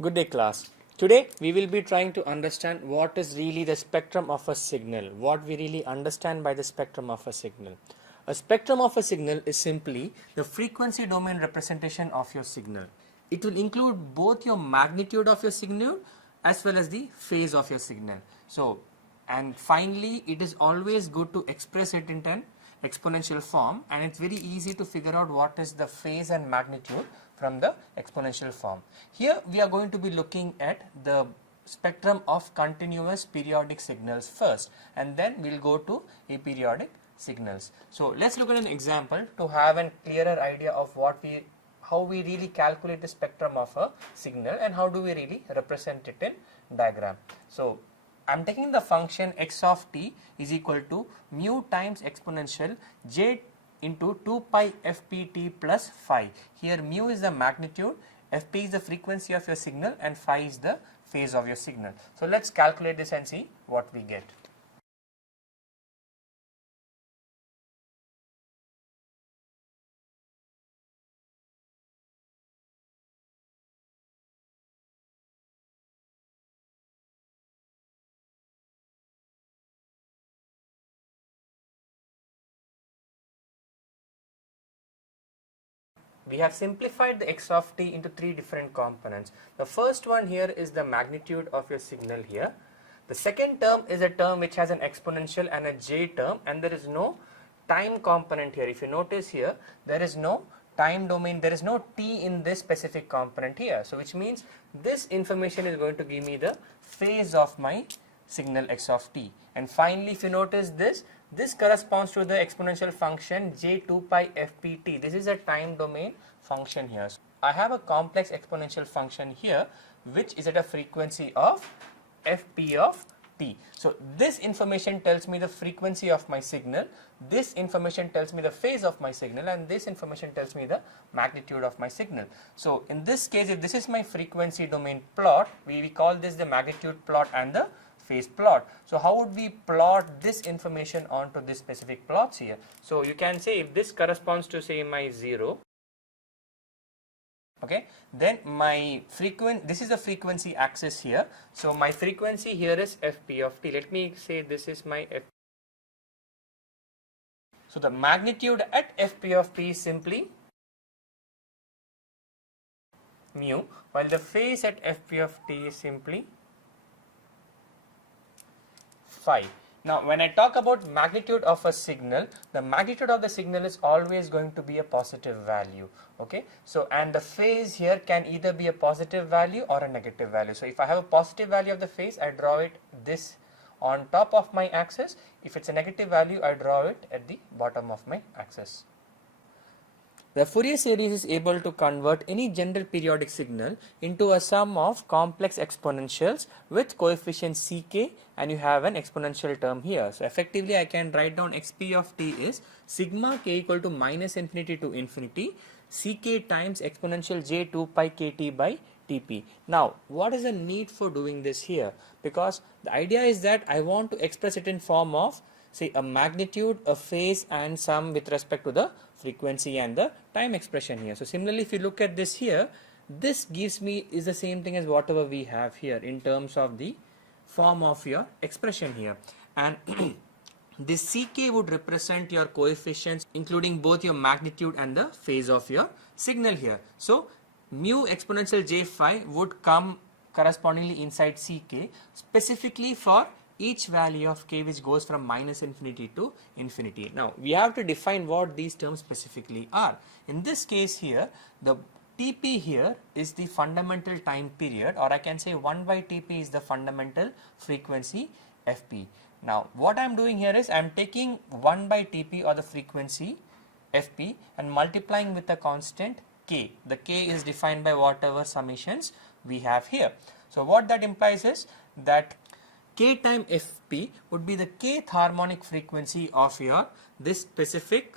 Good day, class. Today we will be trying to understand what is really the spectrum of a signal, what we really understand by the spectrum of a signal. A spectrum of a signal is simply the frequency domain representation of your signal. It will include both your magnitude of your signal as well as the phase of your signal. And finally, it is always good to express it in an exponential form, and it's very easy to figure out what is the phase and magnitude from the exponential form. Here we are going to be looking at the spectrum of continuous periodic signals first, and then we'll go to aperiodic signals. So let's look at an example to have a clearer idea of how we really calculate the spectrum of a signal and how do we really represent it in diagram. So I'm taking the function x of t is equal to mu times exponential j into 2 pi fpt plus phi. Here mu is the magnitude, fp is the frequency of your signal, and phi is the phase of your signal. So let's calculate this and see what we get. We have simplified the x of t into three different components. The first one here is the magnitude of your signal here. The second term is a term which has an exponential and a j term, and there is no time component here. If you notice here, there is no time domain, there is no t in this specific component here. So which means this information is going to give me the phase of my signal x of t. And finally, if you notice this corresponds to the exponential function j2 pi fpt. This is a time domain function here. So I have a complex exponential function here which is at a frequency of fp of t. So this information tells me the frequency of my signal, this information tells me the phase of my signal, and this information tells me the magnitude of my signal. So in this case, if this is my frequency domain plot, we call this the magnitude plot and the phase plot. So how would we plot this information onto this specific plots here? So you can say if this corresponds to say my 0, okay, then my this is the frequency axis here. So my frequency here is fp of t. Let me say this is my f. So the magnitude at fp of t is simply mu, while the phase at fp of t is simply phi. Now when I talk about magnitude of a signal, the magnitude of the signal is always going to be a positive value, okay. So and the phase here can either be a positive value or a negative value. So if I have a positive value of the phase, I draw it this on top of my axis. If it's a negative value, I draw it at the bottom of my axis. The Fourier series is able to convert any general periodic signal into a sum of complex exponentials with coefficient ck, and you have an exponential term here. So effectively I can write down xp of t is sigma k equal to minus infinity to infinity ck times exponential j2 pi kt by tp. Now what is the need for doing this here? Because the idea is that I want to express it in form of say a magnitude, a phase, and some with respect to the frequency and the time expression here. So similarly, if you look at this here, this gives me is the same thing as whatever we have here in terms of the form of your expression here. And this ck would represent your coefficients including both your magnitude and the phase of your signal here. So mu exponential j phi would come correspondingly inside ck specifically for each value of k which goes from minus infinity to infinity. Now we have to define what these terms specifically are. In this case here, the Tp here is the fundamental time period, or I can say 1 by Tp is the fundamental frequency Fp. Now what I am doing here is I am taking 1 by Tp or the frequency Fp and multiplying with a constant k. The k is defined by whatever summations we have here. So what that implies is that k time fp would be the kth harmonic frequency of your this specific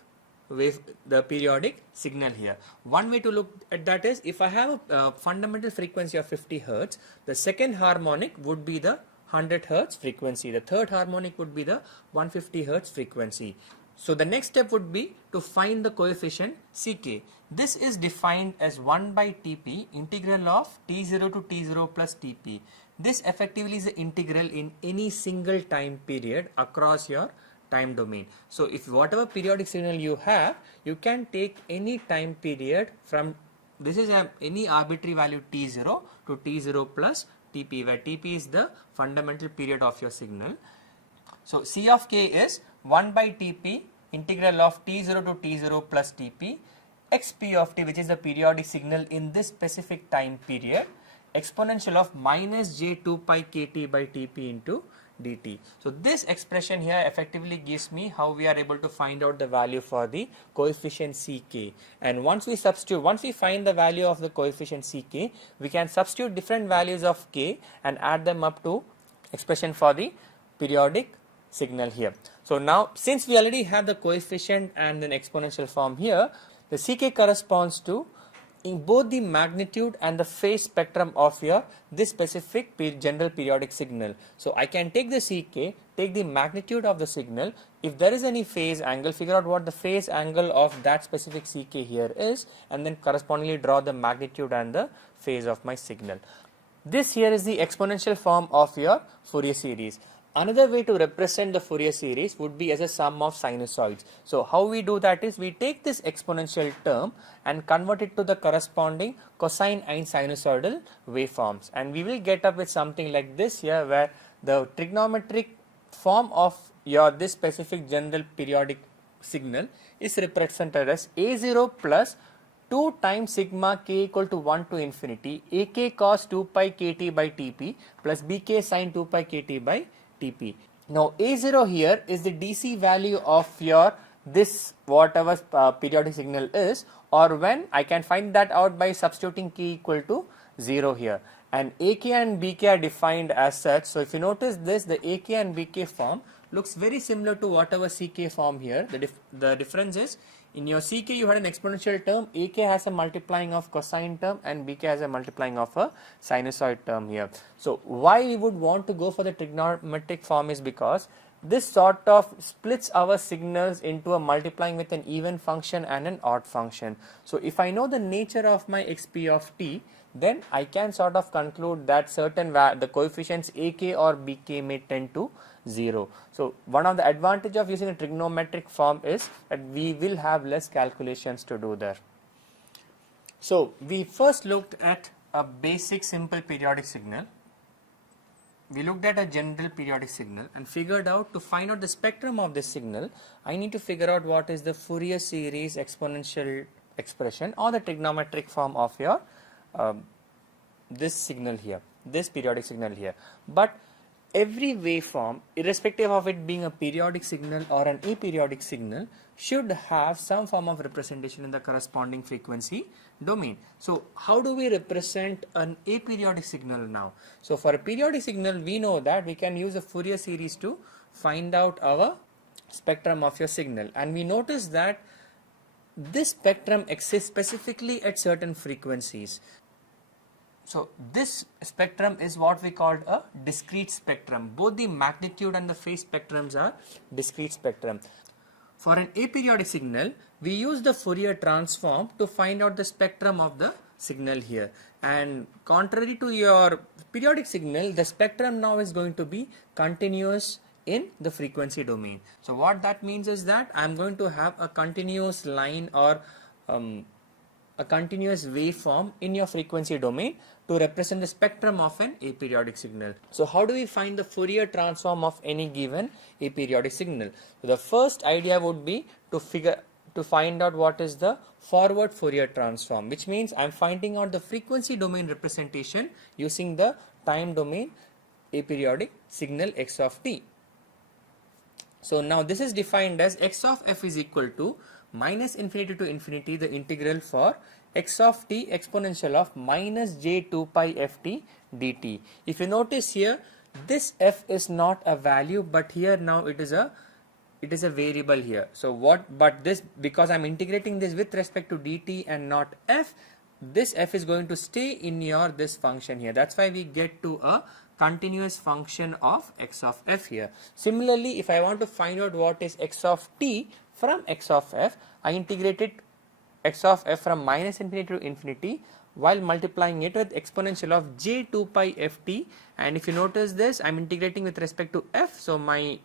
wave, the periodic signal here. One way to look at that is if I have a fundamental frequency of 50 hertz, the second harmonic would be the 100 hertz frequency, the third harmonic would be the 150 hertz frequency. So the next step would be to find the coefficient Ck. This is defined as 1 by Tp integral of T0 to T0 plus Tp. This effectively is the integral in any single time period across your time domain. So if whatever periodic signal you have, you can take any time period from, this is any arbitrary value T0 to T0 plus Tp, where Tp is the fundamental period of your signal. So C of k is 1 by Tp integral of T0 to T0 plus Tp xp of t, which is the periodic signal in this specific time period, exponential of minus j2 pi kt by Tp into dt. So this expression here effectively gives me how we are able to find out the value for the coefficient Ck. And once we find the value of the coefficient Ck, we can substitute different values of k and add them up to expression for the periodic signal here. So now, since we already have the coefficient and an exponential form here, the Ck corresponds to in both the magnitude and the phase spectrum of your this specific general periodic signal. So I can take the Ck, take the magnitude of the signal, if there is any phase angle, figure out what the phase angle of that specific Ck here is, and then correspondingly draw the magnitude and the phase of my signal. This here is the exponential form of your Fourier series. Another way to represent the Fourier series would be as a sum of sinusoids. So how we do that is we take this exponential term and convert it to the corresponding cosine and sinusoidal waveforms, and we will get up with something like this here, where the trigonometric form of your this specific general periodic signal is represented as A0 plus 2 times sigma k equal to 1 to infinity ak cos 2 pi kt by Tp plus bk sin 2 pi kt by Tp. Now A0 here is the DC value of your this whatever periodic signal is, or when I can find that out by substituting k equal to 0 here, and AK and BK are defined as such. So if you notice this, the AK and BK form looks very similar to whatever CK form here. The difference is, in your CK you had an exponential term, AK has a multiplying of cosine term, and BK has a multiplying of a sinusoid term here. So why we would want to go for the trigonometric form is because this sort of splits our signals into a multiplying with an even function and an odd function. So if I know the nature of my xp of t, then I can sort of conclude that certain the coefficients AK or BK may tend to 0. So one of the advantage of using a trigonometric form is that we will have less calculations to do there. So we first looked at a basic simple periodic signal. We looked at a general periodic signal and figured out, to find out the spectrum of this signal, I need to figure out what is the Fourier series exponential expression or the trigonometric form of your this signal here, this periodic signal here. But every waveform, irrespective of it being a periodic signal or an aperiodic signal, should have some form of representation in the corresponding frequency domain. So how do we represent an aperiodic signal now? So for a periodic signal, we know that we can use a Fourier series to find out our spectrum of your signal, and we notice that this spectrum exists specifically at certain frequencies. So this spectrum is what we called a discrete spectrum. Both the magnitude and the phase spectrums are discrete spectrum. For an aperiodic signal, we use the Fourier transform to find out the spectrum of the signal here. And contrary to your periodic signal, the spectrum now is going to be continuous in the frequency domain. So what that means is that I am going to have a continuous line or a continuous waveform in your frequency domain to represent the spectrum of an aperiodic signal. So how do we find the Fourier transform of any given aperiodic signal? So the first idea would be to find out what is the forward Fourier transform, which means I am finding out the frequency domain representation using the time domain aperiodic signal x of t. So now this is defined as x of f is equal to minus infinity to infinity the integral for x of t exponential of minus j2 pi ft dt. If you notice here, this f is not a value, but here now it is a variable here. So but this, because I'm integrating this with respect to dt and not f, this f is going to stay in your this function here. That's why we get to a continuous function of x of f here. Similarly, if I want to find out what is x of t, from x of f, I integrated x of f from minus infinity to infinity while multiplying it with exponential of j 2 pi ft, and if you notice this, I am integrating with respect to f, so my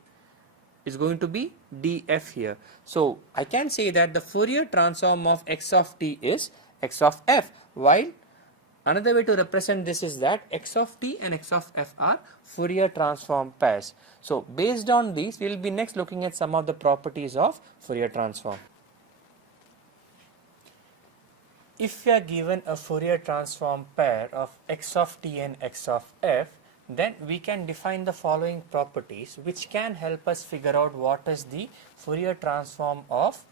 is going to be df here. So I can say that the Fourier transform of x of t is x of f, while another way to represent this is that x of t and x of f are Fourier transform pairs. So based on these, we will be next looking at some of the properties of Fourier transform. If we are given a Fourier transform pair of x of t and x of f, then we can define the following properties which can help us figure out what is the Fourier transform of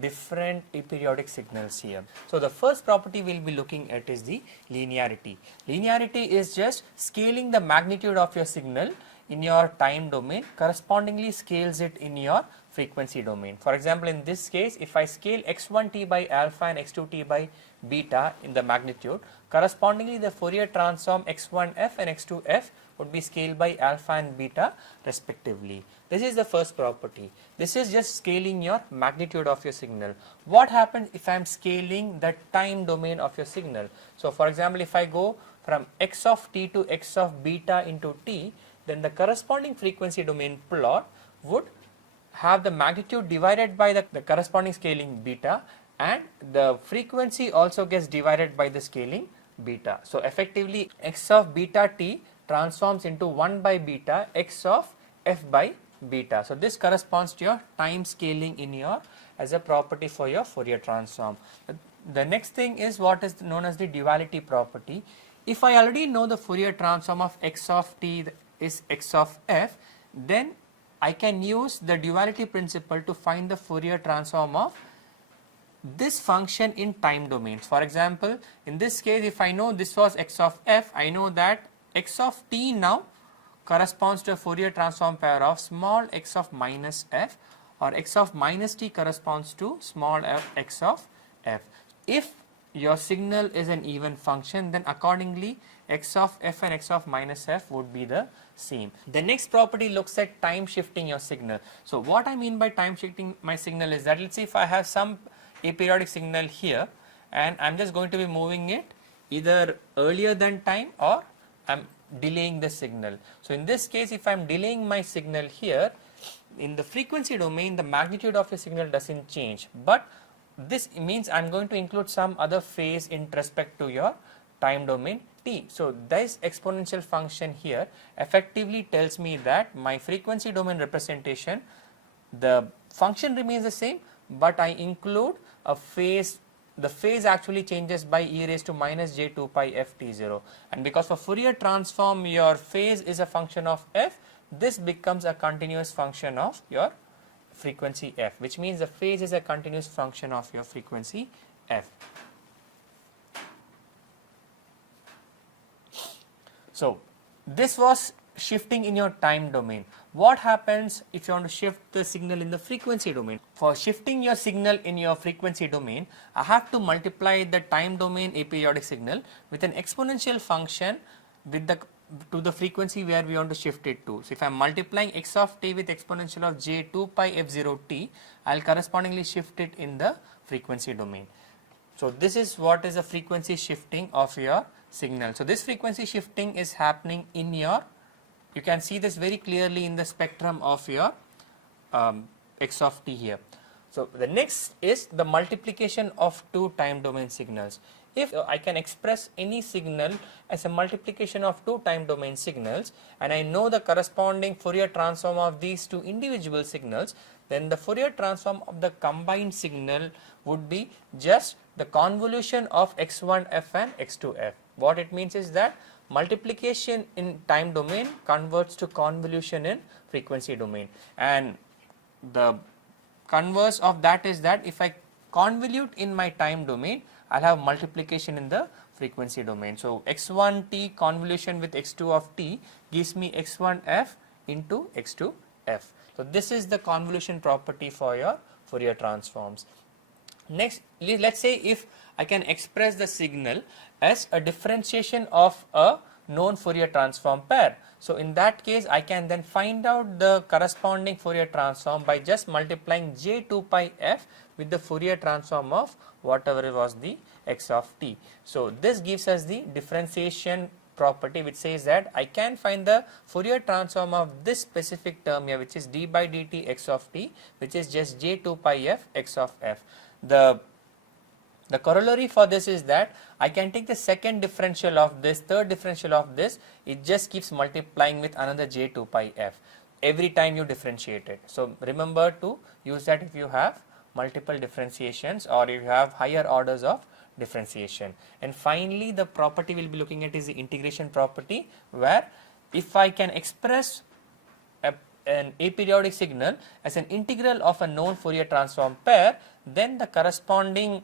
different aperiodic signals here. So the first property we will be looking at is the linearity. Linearity is just scaling the magnitude of your signal in your time domain, correspondingly scales it in your frequency domain. For example, in this case, if I scale x1t by alpha and x2t by beta in the magnitude, correspondingly the Fourier transform x1f and x2f would be scaled by alpha and beta respectively. This is the first property. This is just scaling your magnitude of your signal. What happens if I am scaling the time domain of your signal? So for example, if I go from x of t to x of beta into t, then the corresponding frequency domain plot would have the magnitude divided by the corresponding scaling beta, and the frequency also gets divided by the scaling beta. So effectively x of beta t transforms into 1 by beta x of f by beta. So this corresponds to your time scaling in your as a property for your Fourier transform. The next thing is what is known as the duality property. If I already know the Fourier transform of x of t is x of f, then I can use the duality principle to find the Fourier transform of this function in time domains. For example, in this case, if I know this was x of f, I know that x of t now corresponds to a Fourier transform pair of small x of minus f, or x of minus t corresponds to small f x of f. If your signal is an even function, then accordingly x of f and x of minus f would be the same. The next property looks at time shifting your signal. So what I mean by time shifting my signal is that, let's say if I have some aperiodic signal here and I'm just going to be moving it either earlier than time or I'm delaying the signal. So in this case, if I'm delaying my signal here, in the frequency domain the magnitude of your signal doesn't change, but this means I'm going to include some other phase in respect to your time domain t. So this exponential function here effectively tells me that my frequency domain representation, the function remains the same, but I include a phase. The phase actually changes by e raised to minus j 2 pi f t0, and because for Fourier transform your phase is a function of f, this becomes a continuous function of your frequency f, which means the phase is a continuous function of your frequency f. So this was shifting in your time domain. What happens if you want to shift the signal in the frequency domain? For shifting your signal in your frequency domain, I have to multiply the time domain aperiodic signal with an exponential function with to the frequency where we want to shift it to. So if I am multiplying x of t with exponential of j 2 pi f0 t, I will correspondingly shift it in the frequency domain. So this is what is the frequency shifting of your signal. So this frequency shifting is happening in your, you can see this very clearly in the spectrum of your x of t here. So the next is the multiplication of two time domain signals. If I can express any signal as a multiplication of two time domain signals, and I know the corresponding Fourier transform of these two individual signals, then the Fourier transform of the combined signal would be just the convolution of x1f and x2f. What it means is that multiplication in time domain converts to convolution in frequency domain, and the converse of that is that if I convolute in my time domain, I will have multiplication in the frequency domain. So x1t convolution with x2 of t gives me x1f into x2f. So this is the convolution property for your Fourier transforms. Next, let's say if I can express the signal as a differentiation of a known Fourier transform pair. So in that case, I can then find out the corresponding Fourier transform by just multiplying j2 pi f with the Fourier transform of whatever was the x of t. So this gives us the differentiation property, which says that I can find the Fourier transform of this specific term here, which is d by dt x of t, which is just j2 pi f x of f. The corollary for this is that I can take the second differential of this, third differential of this, it just keeps multiplying with another j2 pi f every time you differentiate it. So remember to use that if you have multiple differentiations or if you have higher orders of differentiation. And finally, the property we will be looking at is the integration property, where if I can express an aperiodic signal as an integral of a known Fourier transform pair, then the corresponding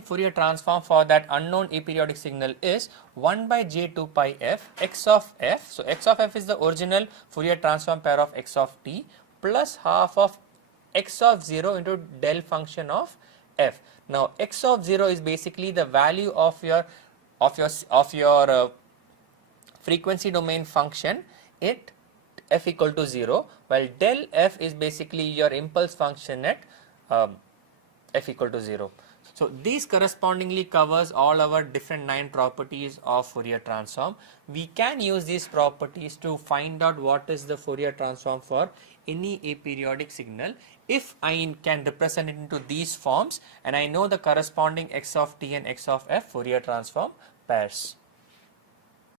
Fourier transform for that unknown aperiodic signal is 1 by j2 pi f x of f. So x of f is the original Fourier transform pair of x of t plus half of x of 0 into del function of f. Now x of 0 is basically the value of your frequency domain function at f equal to 0, while del f is basically your impulse function at f equal to 0. So these correspondingly covers all our different 9 properties of Fourier transform. We can use these properties to find out what is the Fourier transform for any aperiodic signal if I can represent it into these forms and I know the corresponding x of t and x of f Fourier transform pairs.